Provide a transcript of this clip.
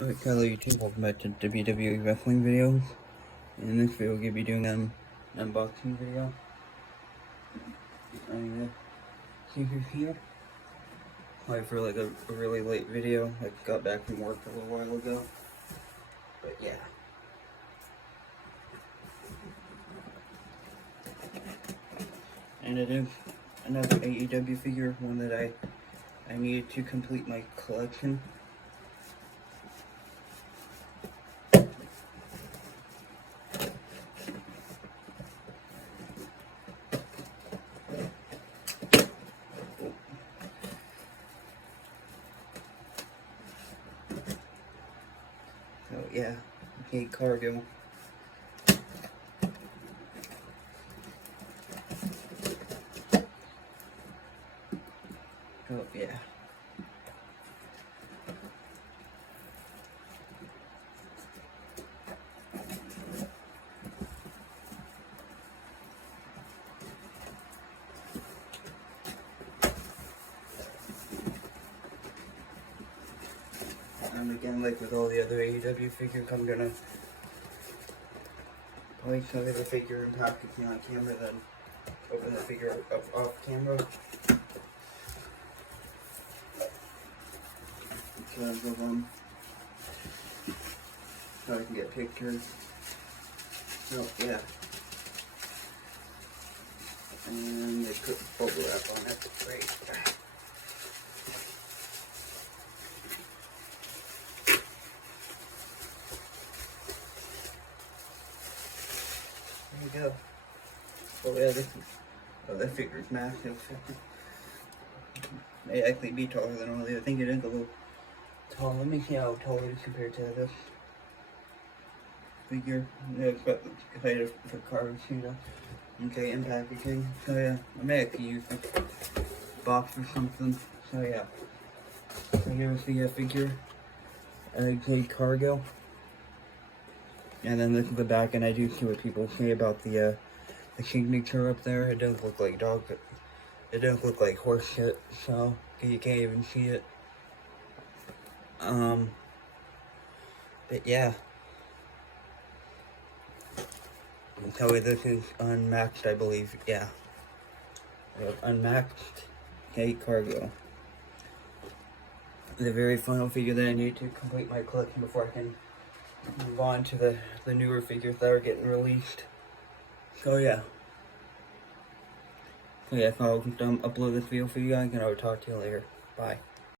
Alright, hello YouTube, welcome back to WWE wrestling videos. In this video, we're going to be doing an unboxing video. I'm the figures here. Sorry for like a really late video. I got back from work a little while ago. But yeah. And it is another AEW figure, one that I needed to complete my collection. So yeah, jade cargill. Oh yeah. And again, like with all the other AEW figures, I'm gonna probably show you the figure and packaging on camera, then open the figure up off camera. Because of them, so I can get pictures. So yeah, and they put bubble wrap on it. Great. There you go. Oh yeah, that figure's massive. May actually be taller than all the other. I think it is a little tall. Let me see how tall it is compared to this figure. Yeah, it's got the height for cars, you know. Okay, and packaging. So yeah, I may actually use this box or something. So yeah. So here's the figure. Jade cargill. And then this is the back, and I do see what people say about the signature up there. It does look like dog. It does look like horse shit, so you can't even see it. But yeah. So this is unmatched, I believe. Yeah. Unmatched jade cargill. The very final figure that I need to complete my collection before I can move on to the newer figures that are getting released. So yeah. So yeah, I'll upload this video for you guys, and I'll talk to you later. Bye.